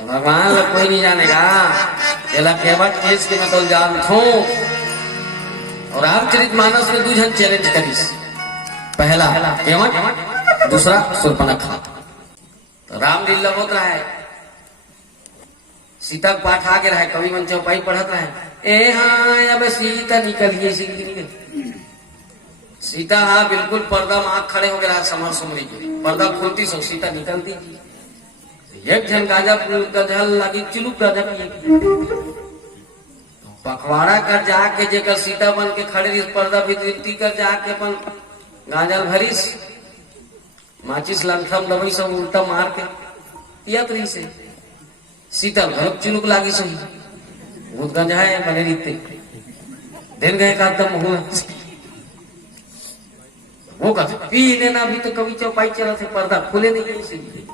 भगवान लोग कोई नहीं जानेगा। एला केवट केस के मतलब जान थो और रामचरितमानस में दूजन चैलेंज करीस। पहला केवट, दूसरा शूर्पणखा। तो रामलीला होत रहा है, सीता का पाठ आगे रहा है, कवि मन चौपाई पढ़त रहा है। ए हाँ अब सीता निकलिए सीता हाँ बिल्कुल पर्दा में आँख खड़े हो गया समर सुमरी के पर्दा खोलती सो सीता निकलती एक जन गाजा गजल लगी चुलुक गाजा पखवाड़ा कर जाके जेकर सीता बन के खड़े रही पर्दा भी कर जाके अपन गाजल भरीस माचिस लंठम दबई सब उल्टा मार के पियत रही से सीता घर चुलुक लागी सही भूत गंजा है बने रीते दिन गए का दम हुआ वो कहते पी लेना भी तो कभी चौपाई चला थे पर्दा खुले नहीं गई।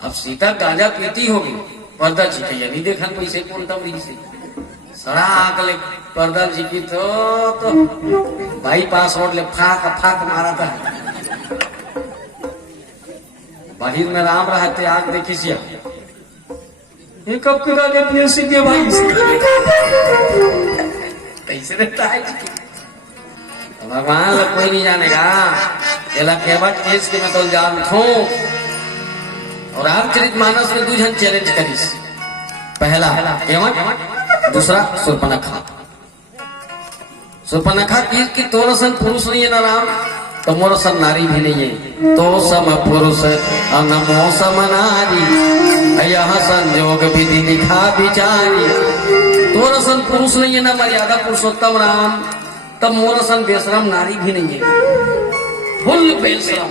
अब सीता गांजा पीती होगी पर्दा छिपे नहीं देखा कोई से कौन तब रही से सड़ा आकले पर्दा छिपी तो भाई पास रोड ले फाक मारा था। बाहिर में राम रहते आग देखी सिया ये कब करा लेती है सीधे भाई कैसे रहता है भगवान लोग कोई नहीं जानेगा। एला केवट केस के मतलब जान थो और रामचरितमानस में दूजन चैलेंज करीस। पहला केवट, दूसरा शूर्पणखा। शूर्पणखा की तोर सन पुरुष नहीं है ना राम तो मोर सन नारी भी नहीं है। तो सम पुरुष नमो सम नारी यह संजोग विधि लिखा विचारी। तोर सन पुरुष नहीं है ना मर्यादा पुरुषोत्तम राम तब मोर सन बेशरम नारी भी नहीं है। फुल बेशरम